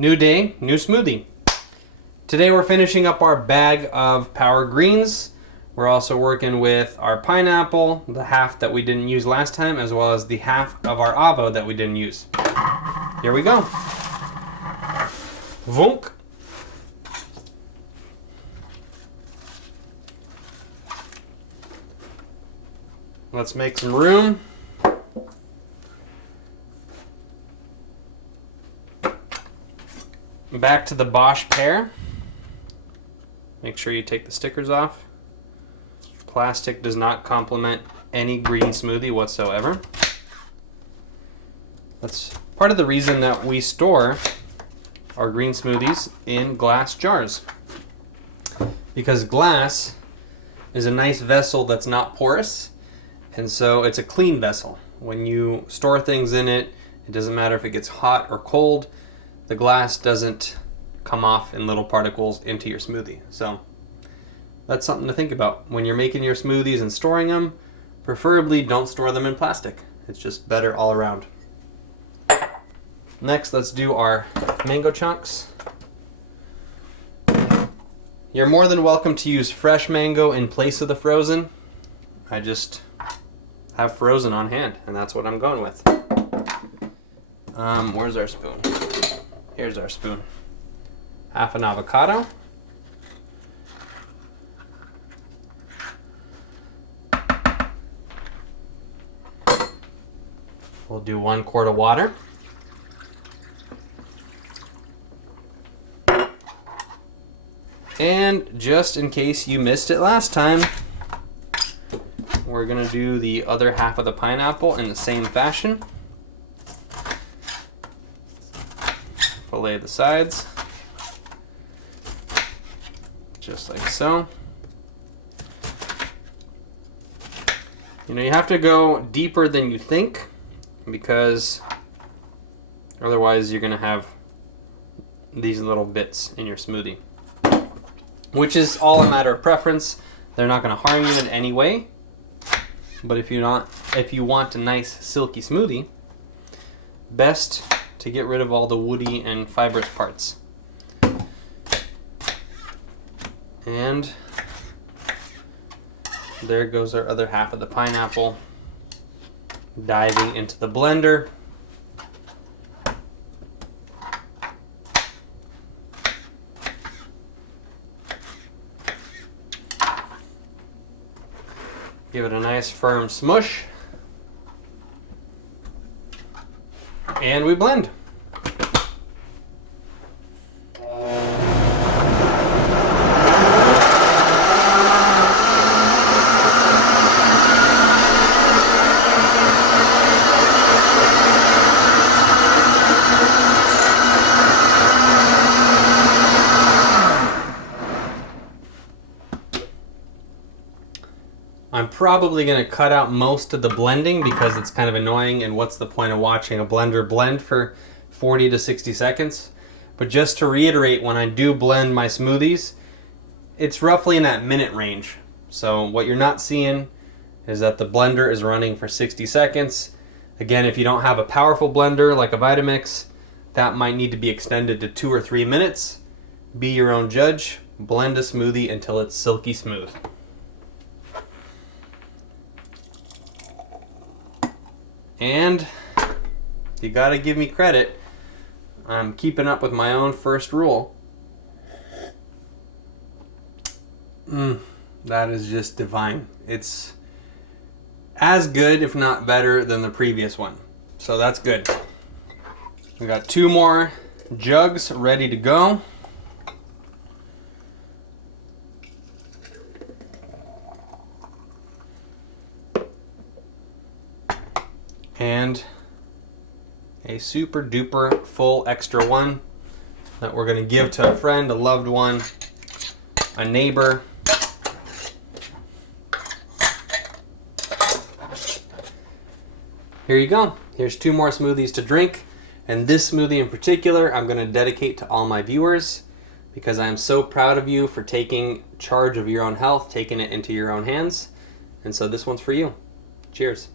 New day, new smoothie. Today we're finishing up our bag of Power Greens. We're also working with our pineapple, the half that we didn't use last time, as well as the half of our avo that we didn't use. Here we go. Vunk. Let's make some room. Back to the Bosch pear. Make sure you take the stickers off. Plastic does not complement any green smoothie whatsoever. That's part of the reason that we store our green smoothies in glass jars. Because glass is a nice vessel that's not porous, and so it's a clean vessel. When you store things in it, it doesn't matter if it gets hot or cold, the glass doesn't come off in little particles into your smoothie. So that's something to think about. When you're making your smoothies and storing them, preferably don't store them in plastic. It's just better all around. Next, let's do our mango chunks. You're more than welcome to use fresh mango in place of the frozen. I just have frozen on hand, and that's what I'm going with. Where's our spoon? Here's our spoon. Half an avocado. We'll do 1 quart of water. And just in case you missed it last time, we're gonna do the other half of the pineapple in the same fashion. Fillet the sides, just like so. You know, you have to go deeper than you think, because otherwise you're gonna have these little bits in your smoothie, which is all a matter of preference. They're not gonna harm you in any way, but if you want a nice silky smoothie, best to get rid of all the woody and fibrous parts. And there goes our other half of the pineapple diving into the blender. Give it a nice firm smush. And we blend. I'm probably going to cut out most of the blending because it's kind of annoying, and what's the point of watching a blender blend for 40 to 60 seconds? But just to reiterate, when I do blend my smoothies, it's roughly in that minute range. So what you're not seeing is that the blender is running for 60 seconds. Again, if you don't have a powerful blender like a Vitamix, that might need to be extended to 2 or 3 minutes. Be your own judge. Blend a smoothie until it's silky smooth. And you gotta give me credit. I'm keeping up with my own first rule. That is just divine. It's as good, if not better, than the previous one. So that's good. We got 2 more jugs ready to go. And a super duper full extra one that we're going to give to a friend, a loved one, a neighbor. Here you go. Here's 2 more smoothies to drink. And this smoothie in particular, I'm going to dedicate to all my viewers because I'm so proud of you for taking charge of your own health, taking it into your own hands. And so this one's for you. Cheers.